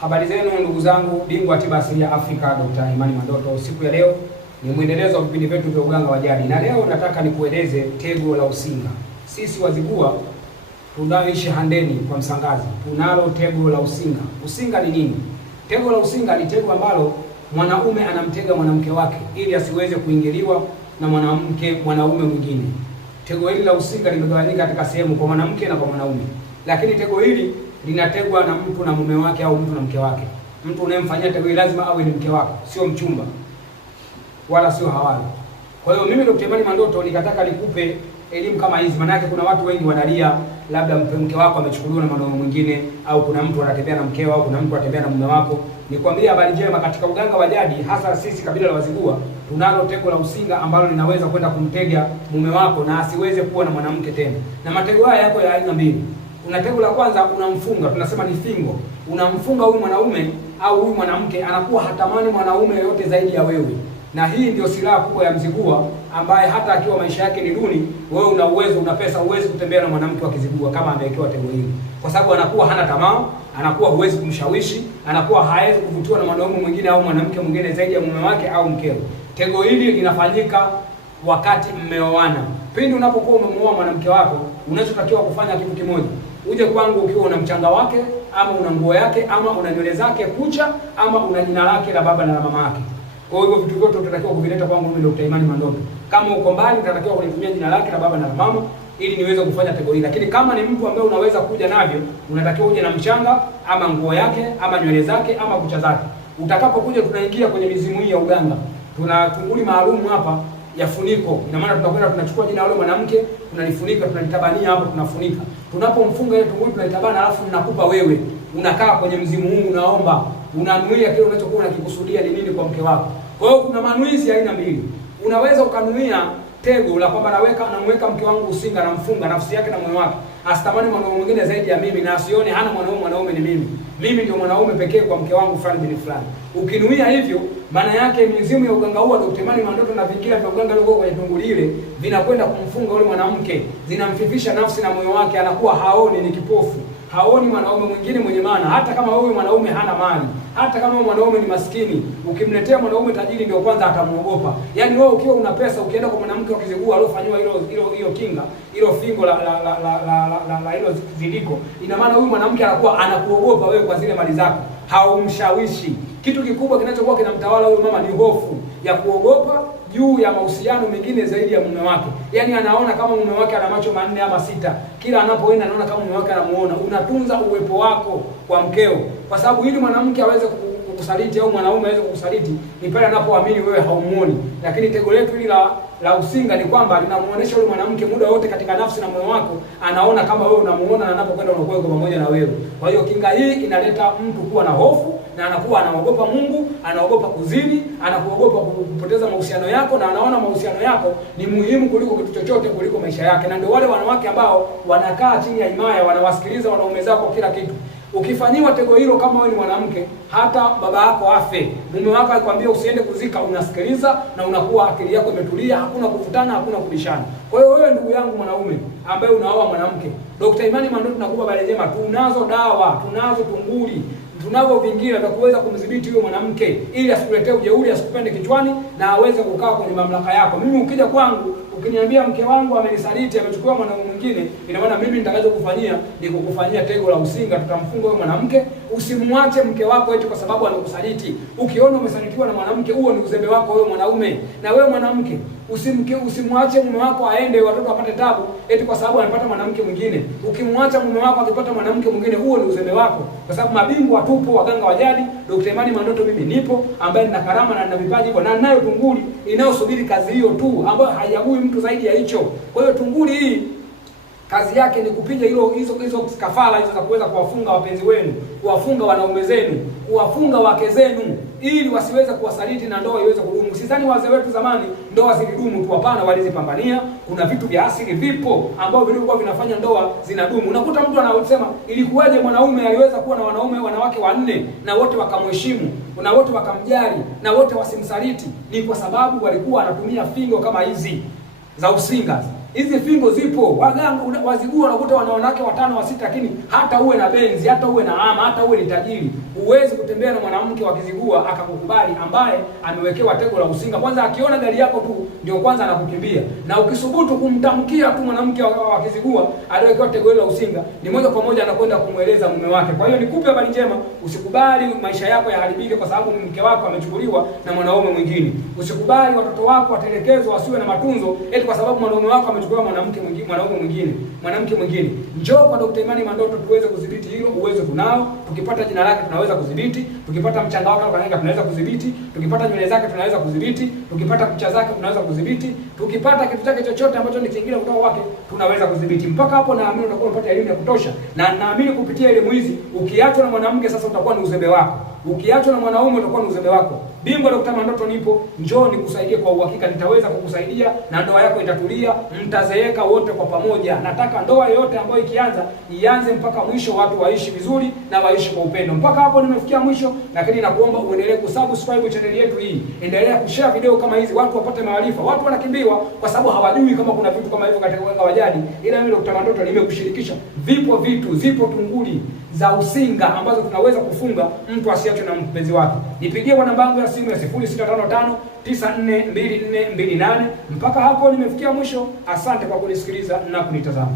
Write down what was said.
Habari zenu ndugu zangu, bingwa tiba asili ya Afrika Dr. Imani Mandoto. Siku ya leo ni mwendelezo wa vipindi vyetu vya uganga wa jadi, na leo nataka nikueleze tego la usinga. Sisi Wazigua tunaoishi Handeni kwa Msangazi tunalo tego la usinga. Usinga ni nini? Tego la usinga ni tego ambalo mwanaume anamtega mwanamke wake ili asiweze kuingiliwa na mwanaume mwingine. Tego hili la usinga limegawanyika katika sehemu kwa mwanamke na kwa mwanaume, lakini tego hili linategwa na mtu na mume wake au mtu na mke wake. Mtu unayemfanyia tego hili lazima awe ni mke wako, sio mchumba wala sio hawala. Kwa hiyo mimi Dr. Imani Mandoto nikataka nikupe elimu kama hizi, maana yake kuna watu wengi wanalia labda mke wako amechukuliwa na mwanaume mwingine, au kuna mtu anatembea na mkeo, au kuna mtu anatembea na mume wako. Nikwambia habari njema, katika uganga wa jadi hasa sisi kabila la Wazigua tunalo tego la usinga ambalo linaweza kwenda kumtega mume wako na asiweze kuwa na mwanamke tena. Na matego haya yako ya aina mbili. Kuna tego la kwanza, unamfunga, tunasema ni fingo. Unamfunga huyu mwanaume au huyu mwanamke anakuwa hatamani mwanaume yote zaidi ya wewe. Na hii ndio silaha kubwa ya Mzigua, ambaye hata akiwa maisha yake ni duni, wewe una uwezo, una pesa, uwezi kutembea na mwanamke wa Kizigua kama amewekewa tego hili. Kwa sababu anakuwa hana tamaa, anakuwa huwezi kumshawishi, anakuwa hawezi kuvutiwa na mwanaume mwingine au mwanamke mwingine zaidi ya mume wake au mkeo. Tego hili linafanyika wakati mmeoana. Pindi unapokuwa umemuoa mwanamke wako, unachotakiwa kufanya kitu kimoja. Uje kwangu ukiwa una mchanga wake, ama una nguo yake, ama una nywele zake kucha, ama una jina lake la baba na la mama yake. Kwa hivyo vitu vyote utatakiwa kuvileta kwangu mimi Dr. Imani Mandoto. Kama uko mbali utatakiwa kunitumia jina lake la baba na la mama ili niweze kufanya tego hili. Lakini kama ni mtu ambaye unaweza kuja navyo, unatakiwa uje na mchanga ama nguo yake ama nywele zake ama kucha zake. Utakapokuja tunaingia kwenye mizimu hii ya uganga. Tuna tunguli maalum hapa ya funiko. Ina maana tutakwenda tunachukua jina la yule mwanamke, tunalifunika, tunalitabania hapo, tunafunika. Tunapomfunga ile tunguli tunaitabana, alafu ninakupa wewe. Unakaa kwenye mzimu huu, unaomba, unanuia kile unachokuwa unakikusudia ni nini kwa mke wako. Kwa hiyo kuna manuizi aina mbili. Unaweza ukanuia tego la kwamba namweka mke wangu usinga, namfunga nafsi yake na moyo wake, asitamani mwanaume mwingine zaidi ya mimi, na asione hana mwanaume ni mimi. Mimi ndio mwanaume pekee kwa mke wangu fulani bin fulani. Ukinuia hivyo, maana yake mizimu ya uganga huu Dr. Imani Mandoto na vingira vya uganga leo kwenye tunguli ile vinakwenda kumfunga yule mwanamke, zinamfifisha nafsi na moyo wake, anakuwa haoni, ni kipofu. Haoni mwanaume mwingine mwenye maana, hata kama huyu mwanaume hana mali, hata kama mwanaume ni maskini. Ukimletea mwanaume tajiri ndio kwanza atamuogopa. Yaani wewe ukiwa una pesa, ukienda kwa mwanamke wa Kizigua aliyofanywa hilo kinga, hilo fingo la hilo ziliko, ina maana huyu mwanamke anakuwa anakuogopa wewe kwa zile mali zako, haumshawishi. Kitu kikubwa kinachokuwa kinamtawala huyu mama ni hofu ya kuogopa juu ya mahusiano mengine zaidi ya mume wake. Yaani anaona kama mume wake ana macho manne ama sita. Kila anapoenda anaona kama mume wake anamuona. Unatunza uwepo wako kwa mkeo. Kwa sababu ili mwanamke aweze kukusaliti au mwanaume aweze kukusaliti ni pale anapoamini wewe haumuoni. Lakini tego letu hili la usinga ni kwamba linamuonesha yule mwanamke muda wote katika nafsi na moyo wako, anaona kama wewe unamuona na anapokwenda unakuwa pamoja na wewe. Kwa hiyo kinga hii inaleta mtu kuwa na hofu, na anakuwa anaogopa Mungu, anaogopa kuzini, anakuogopa kupoteza mahusiano yako, na anaona mahusiano yako ni muhimu kuliko kitu chochote, kuliko maisha yake. Na ndio wale wanawake ambao wanakaa chini ya himaya, wanawasikiliza wanaume zao kila kitu. Ukifanyiwa tego hilo, kama wewe ni mwanamke, hata baba yako afe, mume wako akwambia usiende kuzika, unasikiliza na unakuwa akili yako imetulia, hakuna kuvutana, hakuna kubishana. Kwa hiyo wewe ndugu yangu mwanaume ambaye unaoa mwanamke, Dr. Imani Mandoto tunakupa habari njema. Tunazo dawa, tunazo tunguli, tunavyo vingira vya kuweza kumdhibiti huyo mwanamke ili asikuletee ujeuri, asikupende kichwani na aweze kukaa kwenye mamlaka yako. Mimi ukija kwangu ukiniambia mke wangu amenisaliti, amechukua mwanaume mwingine, ina maana mimi nitakachokufanyia ni kukufanyia tego la usinga. Tutamfunga huyo mwanamke. Usimwache mke wako eti kwa sababu amekusaliti. Ukiona umesalitiwa na mwanamke, huo ni uzembe wako wewe mwanaume. Na wewe mwanamke, usimwache mume wako aende watoto wapate tabu eti kwa sababu anapata mwanamke mwingine. Ukimwacha mume wako akipata mwanamke mwingine, huo ni uzembe wako. Kwa sababu mabingwa tupo, waganga wa jadi, Dr. Imani Mandoto mimi nipo, ambaye nina karama na nina vipaji hivyo, na ninayo tunguli inayosubiri kazi hiyo tu, ambayo haijagui mtu zaidi ya hicho. Kwa hiyo tunguli hii kazi yake ni kupiga hizo kafara hizo za kuweza kuwafunga wapenzi wenu, kuwafunga wanaume zenu, kuwafunga wake zenu, ili wasiweze kuwasaliti na ndoa iweze kudumu. Sidhani wazee wetu zamani ndoa zilidumu tu, hapana, walizipambania. Kuna vitu vya asili vipo ambao vilikuwa vinafanya ndoa zinadumu. Unakuta mtu anasema ilikuwaje mwanaume aliweza kuwa na wanawake 4 na wote wakamheshimu, na wote wakamjali, na wote wasimsaliti? Ni kwa sababu walikuwa wanatumia fingo kama hizi za usinga. Hizi fingo zipo. Waganga Wazigua unakuta wana wanawake 5 au 6, lakini hata uwe na benzi, hata uwe na ama, hata uwe ni tajiri, huwezi kutembea na mwanamke wa Kizigua akakukubali ambaye amewekewa tego la usinga. Kwanza akiona gari yako tu ndio kwanza anakukimbia. Na ukisubutu kumtamkia tu mwanamke wa Kizigua aliyewekewa tego la usinga, ni moja kwa moja anakwenda kumweleza mume wake. Kwa hiyo nikupe habari njema, usikubali maisha yako yaharibike kwa sababu mke wako amechukuliwa na mwanaume mwingine. Usikubali watoto wako watelekezwe wasiwe na matunzo eti kwa sababu mwanaume wako amechukuliwa mwanamke mwingine. Njoo kwa Dr. Imani Mandoto tuweze kudhibiti hilo. Uwezo tunao. Tukipata jina lake tunaweza kudhibiti, tukipata mchanga wake kananga tunaweza kudhibiti, tukipata nywele zake tunaweza kudhibiti, tukipata kucha zake tunaweza kudhibiti, tukipata kitu chake chochote ambacho ni kingine kutoka kwake tunaweza kudhibiti. Mpaka hapo naamini utakuwa umepata elimu ya kutosha, na naamini kupitia elimu hizi ukiachwa na mwanamke sasa utakuwa ni uzembe wako. Ukiachwa na mwanaume utakuwa ni uzembe wako. Bingwa Dr. Mandoto nipo, njoo nikusaidie kwa uhakika, nitaweza kukusaidia na ndoa yako itatulia, mtazeeka wote kwa pamoja. Nataka ndoa yote ambayo ianze mpaka mwisho, watu waishi vizuri na waishi kwa upendo. Mpaka hapo nimefikia mwisho, lakini nakuomba uendelee kusubscribe channel yetu hii. Endelea kushare video kama hizi, watu wapate maarifa. Watu wanakimbiwa kwa sababu hawajui kama kuna vitu kama hivyo katika uganga wa jadi. Ila mimi Dr. Mandoto nimekushirikisha. Zipo tunguli za usinga ambazo tunaweza kufunga mtu asiachwe na mpenzi wake. Nipigie kwa namba yangu ya simu ya 0655942428. Mpaka hapo nimefikia mwisho. Asante kwa kunisikiliza na kunitazama.